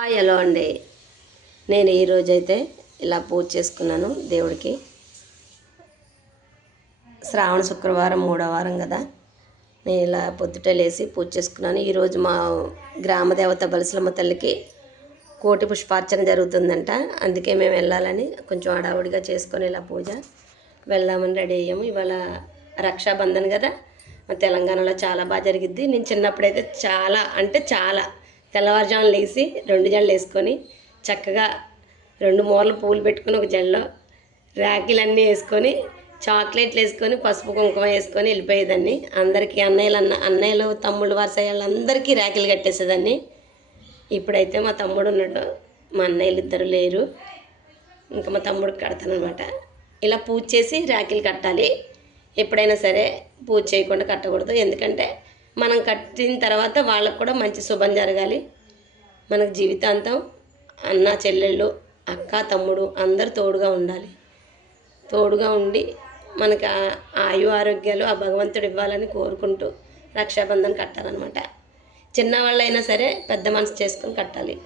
Hello అండి. నేను ఈరోజైతే ఇలా పూజ చేసుకున్నాను దేవుడికి. శ్రావణ శుక్రవారం 3వ వారం కదా, నేను ఇలా పొద్దుటే లేసి పూజ చేసుకున్నాను. ఈరోజు మా గ్రామ దేవత బలసలమ్మ తల్లికి కోటి పుష్పార్చన జరుగుతుందంట. అందుకే మేము వెళ్ళాలని కొంచెం హడావుడిగా చేసుకొని ఇలా పూజ వెళ్దామని రెడీ అయ్యాము. ఇవాళ రక్షాబంధన్ కదా, మా తెలంగాణలో చాలా బాగా జరిగిద్ది. నేను చిన్నప్పుడైతే చాలా తెల్లవారుజామున లేచి 2 జడలు వేసుకొని చక్కగా 2 మూరలు పూలు పెట్టుకొని ఒక జడలో రాఖీలన్నీ వేసుకొని చాక్లెట్లు వేసుకొని పసుపు కుంకుమ వేసుకొని వెళ్ళిపోయేదాన్ని. అందరికీ అన్నయ్యలు తమ్ముళ్ళు వరుసయ్యళ్ళందరికీ రాఖీలు కట్టేసేదాన్ని. ఇప్పుడైతే మా తమ్ముడు ఉన్నాడు, మా అన్నయ్యలు ఇద్దరు లేరు, ఇంకా మా తమ్ముడికి కడతానమాట. ఇలా పూజ చేసి రాఖీలు కట్టాలి. ఎప్పుడైనా సరే పూజ చేయకుండా కట్టకూడదు. ఎందుకంటే మనం కట్టిన తర్వాత వాళ్ళకు కూడా మంచి శుభం జరగాలి. మనకు జీవితాంతం అన్న చెల్లెళ్ళు అక్క తమ్ముడు అందరు తోడుగా ఉండాలి. తోడుగా ఉండి మనకు ఆయు ఆరోగ్యాలు ఆ భగవంతుడు ఇవ్వాలని కోరుకుంటూ రక్షాబంధన్ కట్టాలన్నమాట. చిన్నవాళ్ళైనా సరే పెద్ద మనసు చేసుకొని కట్టాలి.